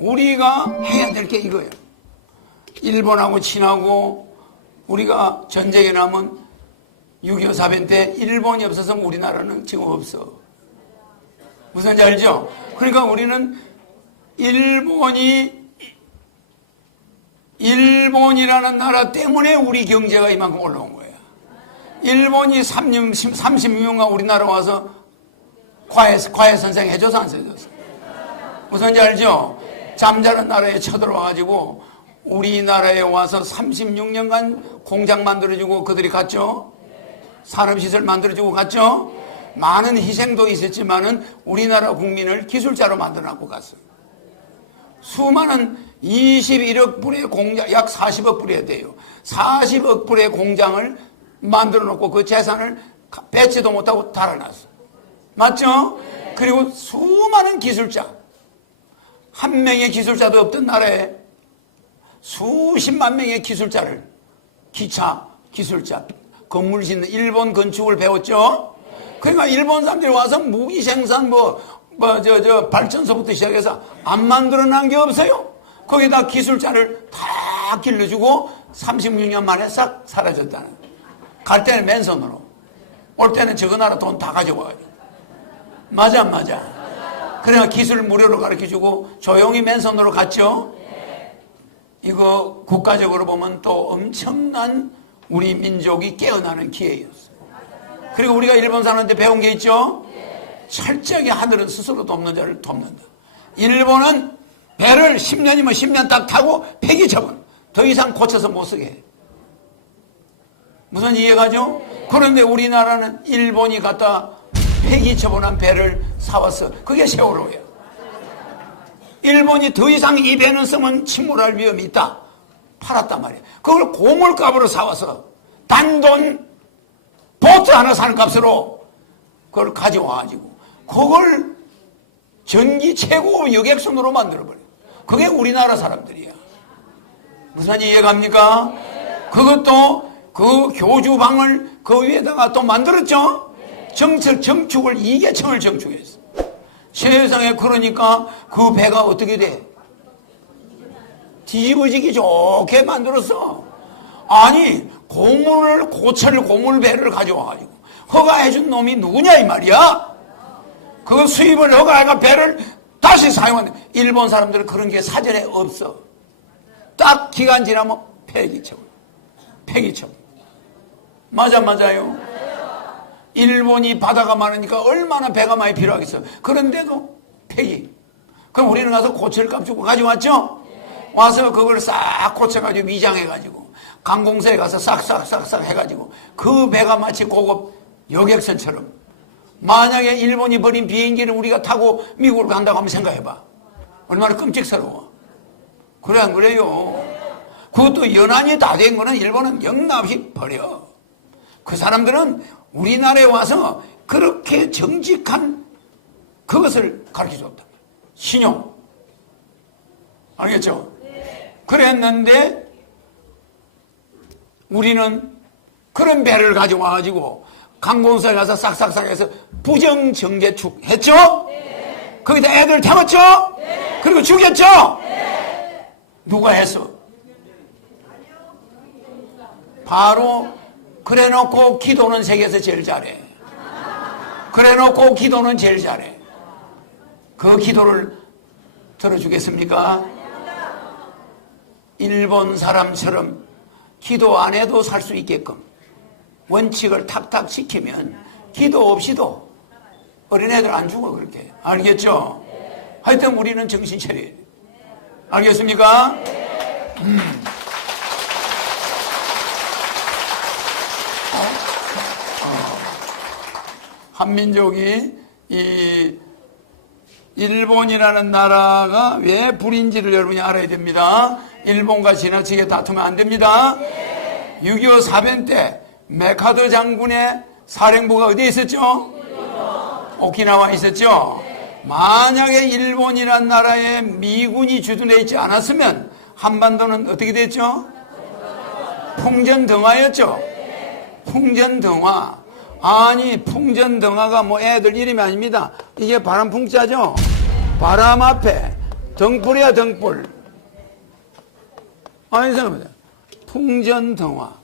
우리가 해야 될 게 이거예요. 일본하고 친하고 우리가 전쟁에 나면 6.25 사변 때 일본이 없어서 우리나라는 지금 없어. 무슨지 알죠? 그러니까 우리는 일본이라는 나라 때문에 우리 경제가 이만큼 올라온 거예요. 일본이 36년간 우리나라 와서 과외 선생 해줘서 안 써줬어. 무슨지 알죠? 잠자는 나라에 쳐들어와가지고 우리나라에 와서 36년간 공장 만들어주고 그들이 갔죠? 산업시설 만들어주고 갔죠? 많은 희생도 있었지만은 우리나라 국민을 기술자로 만들어놨고 갔어요. 수많은 21억 불의 공장, 약 40억 불이어야 돼요. 40억 불의 공장을 만들어 놓고 그 재산을 배치도 못하고 달아놨어. 맞죠? 그리고 수많은 기술자, 한 명의 기술자도 없던 나라에 수십만 명의 기술자를, 기차 기술자, 건물 짓는 일본 건축을 배웠죠? 그러니까 일본 사람들이 와서 무기 생산 발전소부터 시작해서 안 만들어 난 게 없어요. 거기다 기술자를 다 길러주고 36년 만에 싹 사라졌다는. 갈 때는 맨손으로, 올 때는 저거 나라 돈 다 가져와요. 맞아 안 맞아? 그래야 기술 무료로 가르쳐주고 조용히 맨손으로 갔죠? 이거 국가적으로 보면 또 엄청난 우리 민족이 깨어나는 기회였어요. 그리고 우리가 일본 사람한테 배운 게 있죠? 철저하게 하늘은 스스로 돕는 자를 돕는다. 일본은 배를 10년이면 10년 딱 타고 폐기 처분. 더 이상 고쳐서 못 쓰게 해. 무슨 이해가죠? 그런데 우리나라는 일본이 갖다 폐기 처분한 배를 사왔어. 그게 세월호예요. 일본이 더 이상 이 배는 쓰면 침몰할 위험이 있다. 팔았단 말이에요. 그걸 고물값으로 사와서 단돈 보트 하나 사는 값으로 그걸 가져와가지고 그걸 전기 최고 여객선으로 만들어버려요. 그게 우리나라 사람들이야. 무슨 이해갑니까? 그것도 그 교주방을 그 위에다가 또 만들었죠? 정축을 2개층을 정축했어. 세상에. 그러니까 그 배가 어떻게 돼? 뒤집어지기 좋게 만들었어. 아니, 고물배를 가져와가지고 허가해준 놈이 누구냐 이 말이야? 그 수입을 허가해가 배를 다시 사용하는. 일본 사람들은 그런 게 사전에 없어. 딱 기간 지나면 폐기처분. 맞아요? 일본이 바다가 많으니까 얼마나 배가 많이 필요하겠어. 그런데도 폐기. 그럼 우리는 가서 고철 값 주고 가져왔죠? 와서 그걸 싹 고쳐가지고 위장해가지고 관공서에 가서 싹싹 해가지고 그 배가 마치 고급 여객선처럼. 만약에 일본이 버린 비행기를 우리가 타고 미국으로 간다고 하면 생각해봐. 얼마나 끔찍스러워. 그래 안 그래요? 그것도 연한이 다 된 거는 일본은 영납이 버려. 그 사람들은 우리나라에 와서 그렇게 정직한 그것을 가르쳐줬다. 신용. 알겠죠? 그랬는데 우리는 그런 배를 가져와가지고 관공서에 가서 싹싹 해서 부정정제축 했죠? 거기다 애들 태웠죠? 그리고 죽였죠? 누가 했어? 바로 그래놓고 기도는 세계에서 제일 잘해. 그래놓고 기도는 제일 잘해. 그 기도를 들어주겠습니까? 일본 사람처럼 기도 안 해도 살 수 있게끔 원칙을 탁탁 지키면 기도 없이도 어린애들 안 죽어. 그렇게. 알겠죠? 하여튼 우리는 정신 차려야 돼. 알겠습니까? 한민족이 이 일본이라는 나라가 왜 불인지를 여러분이 알아야 됩니다. 일본과 지나치게 다투면 안 됩니다. 6.25 사변 때 메카더 장군의 사령부가 어디에 있었죠? 오키나와에 있었죠. 만약에 일본이란 나라에 미군이 주둔해 있지 않았으면 한반도는 어떻게 됐죠? 풍전등화였죠. 풍전등화. 아니, 풍전등화가 뭐 애들 이름이 아닙니다. 이게 바람풍자죠. 바람 앞에 등불이야, 등불. 아니, 생각해보세요. 풍전등화.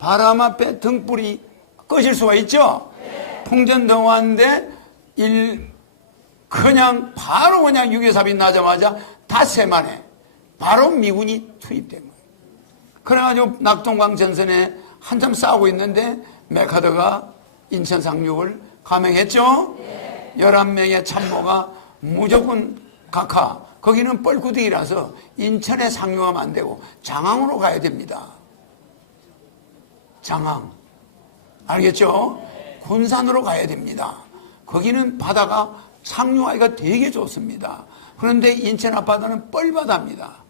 바람 앞에 등불이 꺼질 수가 있죠? 풍전등화인데, 그냥, 바로 그냥 유교삽이 나자마자 닷새 만에 바로 미군이 투입된 거예요. 그래가지고 낙동강 전선에 한참 싸우고 있는데, 메카더가 인천 상륙을 감행했죠? 11명의 참모가 무조건 각하, 거기는 뻘구덩이라서 인천에 상륙하면 안 되고 장항으로 가야 됩니다. 장항. 알겠죠? 군산으로 가야 됩니다. 거기는 바다가 상륙하기가 되게 좋습니다. 그런데 인천 앞바다는 뻘바다입니다.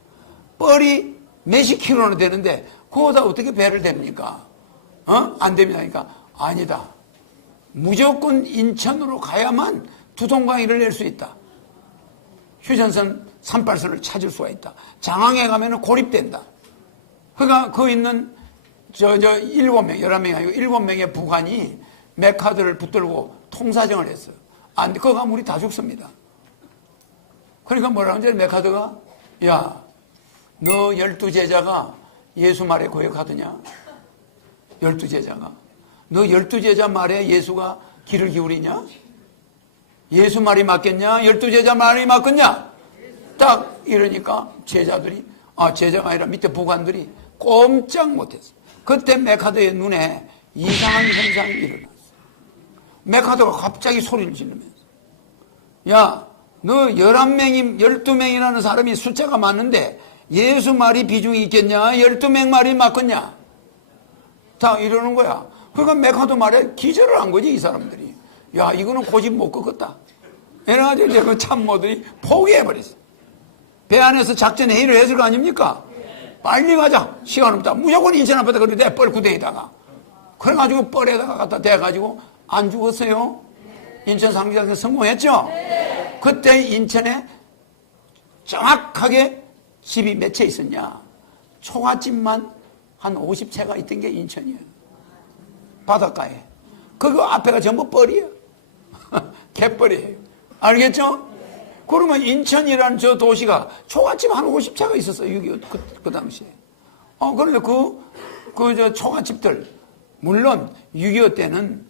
뻘이 몇십 킬로나 되는데 그거다 어떻게 배를 댑니까? 안 됩니다. 그러니까 아니다. 무조건 인천으로 가야만 두동강이를 낼 수 있다. 휴전선 38선을 찾을 수가 있다. 장항에 가면은 고립된다. 그러니까 그 있는 7명, 11명이 아니고 7명의 부관이 메카드를 붙들고 통사정을 했어요. 안 돼. 그거 가면 우리 다 죽습니다. 그러니까 뭐라고 하는지 메카드가, 야, 너 12제자가 예수 말에 거역하더냐? 12제자가. 너 12제자 말에 예수가 귀를 기울이냐? 예수 말이 맞겠냐? 12제자 말이 맞겠냐? 딱 이러니까 제자들이, 제자가 아니라 밑에 부관들이 꼼짝 못했어. 그때 메카더의 눈에 이상한 현상이 일어났어. 메카더가 갑자기 소리를 지르면서, 야, 너 11명이, 12명이라는 사람이 숫자가 많은데 예수 말이 비중이 있겠냐? 12명 말이 맞겠냐? 딱 이러는 거야. 그러니까 메카더 말에 기절을 한 거지, 이 사람들이. 야, 이거는 고집 못 꺾었다. 이래가지고 이제 그 참모들이 포기해버렸어. 배 안에서 작전 회의를 했을 거 아닙니까? 빨리 가자. 시간 없다. 무조건 인천 앞에다 그러대, 뻘구덩이다가. 그래가지고 뻘에다가 갖다 대가지고 안 죽었어요. 인천 상륙작전 성공했죠? 그때 인천에 정확하게 집이 몇 채 있었냐? 초가집만 한 50채가 있던 게 인천이에요. 바닷가에. 그거 앞에가 전부 뻘이에요. 갯벌이에요. 알겠죠? 그러면 인천이라는 저 도시가 초가집 한 50채가 있었어요. 6.25 그 당시에. 그런데 저 초가집들, 물론 6.25 때는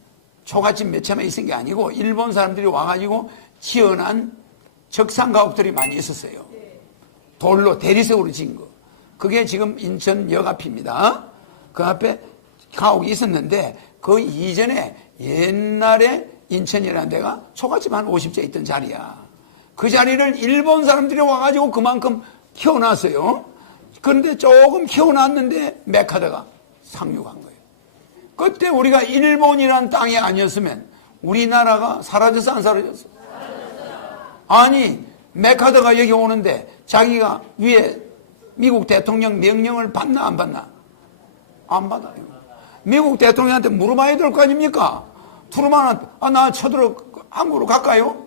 초가집 몇 채만 있은 게 아니고 일본 사람들이 와가지고 지어난 적산가옥들이 많이 있었어요. 돌로 대리석으로 지은 거. 그게 지금 인천역 앞입니다. 그 앞에 가옥이 있었는데 그 이전에 옛날에 인천이라는 데가 초가집 한 50채 있던 자리야. 그 자리를 일본 사람들이 와가지고 그만큼 키워놨어요. 그런데 조금 키워놨는데 메카더가 상륙한 거예요. 그때 우리가 일본이란 땅이 아니었으면 우리나라가 사라졌어, 안 사라졌어? 아니, 메카더가 여기 오는데 자기가 위에 미국 대통령 명령을 받나 안 받나? 안 받아요. 미국 대통령한테 물어봐야 될 거 아닙니까? 트루만한테, 나 쳐들어 한국으로 갈까요?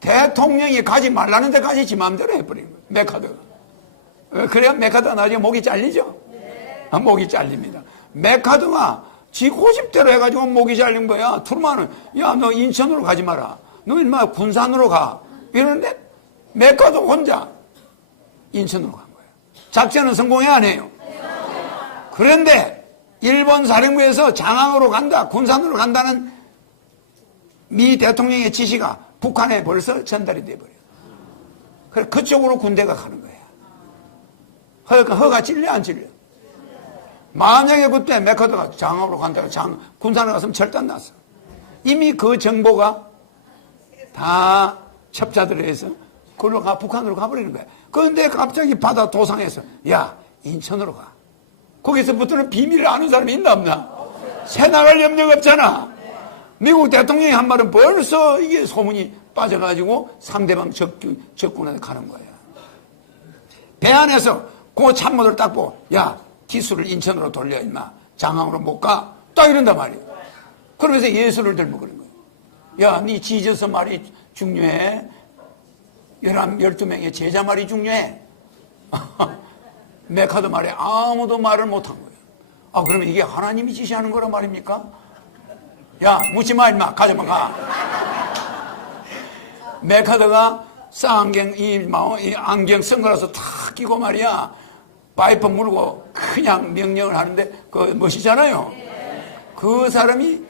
대통령이 가지 말라는 데까지 지 마음대로 해버린 거예요. 메카더가. 그래야 메카더가 나중에 목이 잘리죠? 목이 잘립니다. 메카더가 지 고집대로 해가지고 목이 잘린 거야. 트루만은, 야, 너 인천으로 가지 마라. 너 인마 군산으로 가. 이러는데 메카더 혼자 인천으로 간 거예요. 작전은 성공해 안 해요? 그런데 일본 사령부에서 장항으로 간다, 군산으로 간다는 미 대통령의 지시가 북한에 벌써 전달이 돼버려요. 그래서 그쪽으로 군대가 가는 거야. 허가 찔려 안 찔려? 만약에 그때 메카더가 장항으로 간다고 군산에 갔으면 절단 났어. 이미 그 정보가 다 첩자들에 의해서 북한으로 가버리는 거야. 그런데 갑자기 바다 도상에서, 야, 인천으로 가. 거기서부터는 비밀을 아는 사람이 있나 없나? 새 나갈 염려가 없잖아. 미국 대통령이 한 말은 벌써 이게 소문이 빠져가지고 상대방 적군한테 가는 거야. 배 안에서 그 참모들 딱 보고, 야, 기술을 인천으로 돌려, 임마. 장항으로 못 가. 딱 이런단 말이야. 그러면서 예수를 들고 그런 거야. 야, 네 지저스 말이 중요해. 12명의 제자 말이 중요해. 메카더 말에 아무도 말을 못한 거예요. 그러면 이게 하나님이 지시하는 거란 말입니까? 야, 묻지 마, 임마. 가져만 가. 메카더가 쌍안경, 이 안경 선글라스 탁 끼고 말이야. 파이프 물고 그냥 명령을 하는데, 그거 멋이잖아요. 그 사람이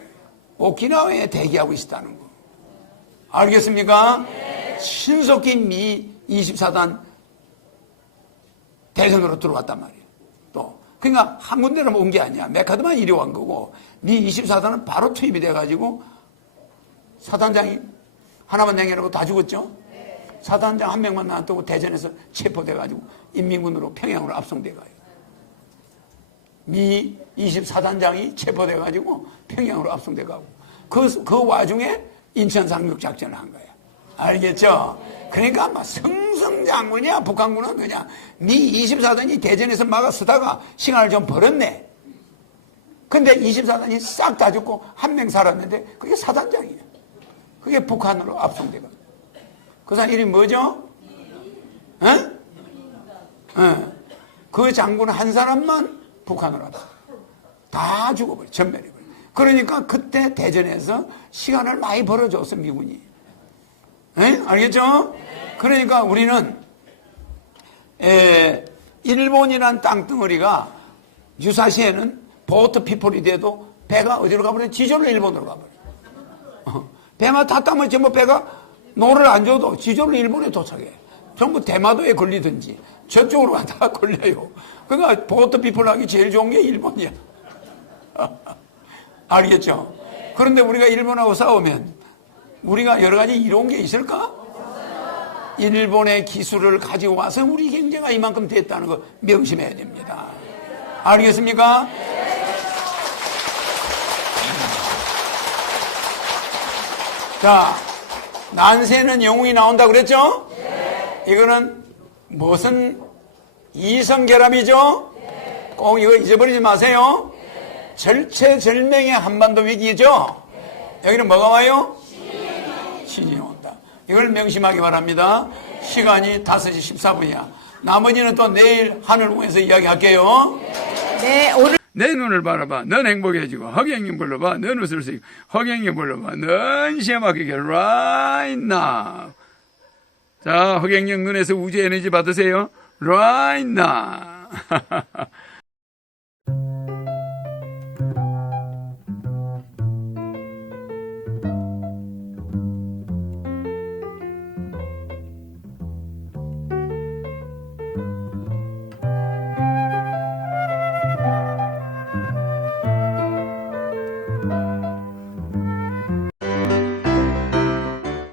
오키나와에 대기하고 있었다는 거. 알겠습니까? 신속히 미 24단 대선으로 들어왔단 말이에요. 또. 그러니까 한 군데로만 온 게 아니야. 메카드만 이리 온 거고, 미 24단은 바로 투입이 돼가지고, 사단장이 하나만 남겨놓고 다 죽었죠? 사단장 한 명만 놔두고 대전에서 체포돼가지고 인민군으로 평양으로 압송돼가요. 미 24단장이 체포돼가지고 평양으로 압송돼가고 그 와중에 인천 상륙작전을 한 거야. 알겠죠? 그러니까 막 승승장구냐 북한군은 그냥 미 24단이 대전에서 막아서다가 시간을 좀 벌었네. 근데 24단이 싹 다 죽고 한 명 살았는데 그게 사단장이에요. 그게 북한으로 압송돼가지고. 그 사람 이름이 뭐죠? 그 장군 한 사람만 북한으로 왔다. 다 죽어버려. 전멸해버려. 그러니까 그때 대전에서 시간을 많이 벌어줬어, 미군이. 알겠죠? 그러니까 우리는, 일본이란 땅덩어리가 유사시에는 보트 피플이 돼도 배가 어디로 가버려? 지절로 일본으로 가버려. 배만 탔다면 전부 배가 노를 안 줘도 지절로 일본에 도착해. 전부 대마도에 걸리든지 저쪽으로 가다가 걸려요. 그러니까 보트 피플하기 제일 좋은 게 일본이야. 알겠죠? 그런데 우리가 일본하고 싸우면 우리가 여러 가지 이로운 게 있을까? 일본의 기술을 가지고 와서 우리 경제가 이만큼 됐다는 거 명심해야 됩니다. 알겠습니까? 자, 난세는 영웅이 나온다 그랬죠? 이거는 무슨 이성결합이죠? 꼭 이거 잊어버리지 마세요. 절체절명의 한반도 위기죠? 여기는 뭐가 와요? 신이 온다. 이걸 명심하기 바랍니다. 시간이 5시 14분이야. 나머지는 또 내일 하늘궁에서 이야기할게요. 네, 오늘 내 눈을 바라봐. 넌 행복해지고 허경영 불러봐. 넌 웃을 수 있고 허경영 불러봐. 넌 시험하게 right now. 자, 허경영 눈에서 우주 에너지 받으세요. right now.